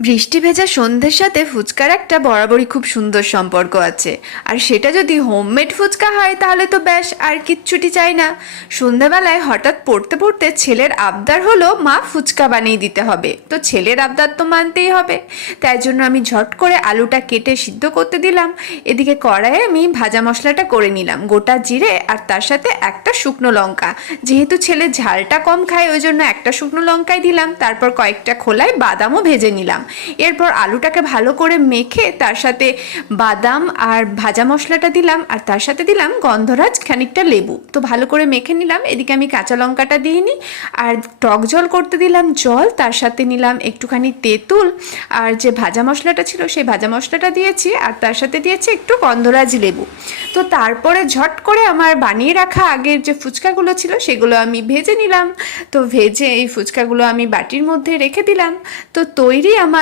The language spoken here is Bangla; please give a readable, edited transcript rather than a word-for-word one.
বৃষ্টি ভেজা সন্ধ্যের সাথে ফুচকার একটা বরাবরই খুব সুন্দর সম্পর্ক আছে। আর সেটা যদি হোমমেড ফুচকা হয় তাহলে তো ব্যাস আর কিচ্ছুটি চাই না। সন্ধ্যাবেলায় হঠাৎ পড়তে পড়তে ছেলের আবদার হলো মা ফুচকা বানিয়ে দিতে হবে, তো ছেলের আবদার তো মানতেই হবে। তাই জন্য আমি ঝট করে আলুটা কেটে সিদ্ধ করতে দিলাম। এদিকে কড়াইয়ে আমি ভাজা মশলাটা করে নিলাম, গোটা জিরে আর তার সাথে একটা শুকনো লঙ্কা। যেহেতু ছেলে ঝালটা কম খায় ওই জন্য একটা শুকনো লঙ্কাই দিলাম। তারপর কয়েকটা খোলায় বাদামও ভেজে নিলাম। এরপর আলুটাকে ভালো করে মেখে তার সাথে বাদাম আর ভাজা মশলাটা দিলাম, আর তার সাথে দিলাম গন্ধরাজ খানিকটা লেবু। তো ভালো করে মেখে নিলাম। এদিকে আমি কাঁচা লঙ্কাটা দিয়ে নিই, আর টক জল করতে দিলাম জল, তার সাথে নিলাম একটুখানি তেঁতুল, আর যে ভাজা মশলাটা ছিল সেই ভাজা মশলাটা দিয়েছি, আর তার সাথে দিয়েছি একটু গন্ধরাজ লেবু। তো তারপরে ঝট করে আমার বানিয়ে রাখা আগের যে ফুচকাগুলো ছিল সেগুলো আমি ভেজে নিলাম। তো ভেজে এই ফুচকাগুলো আমি বাটির মধ্যে রেখে দিলাম। তো তৈরি আমার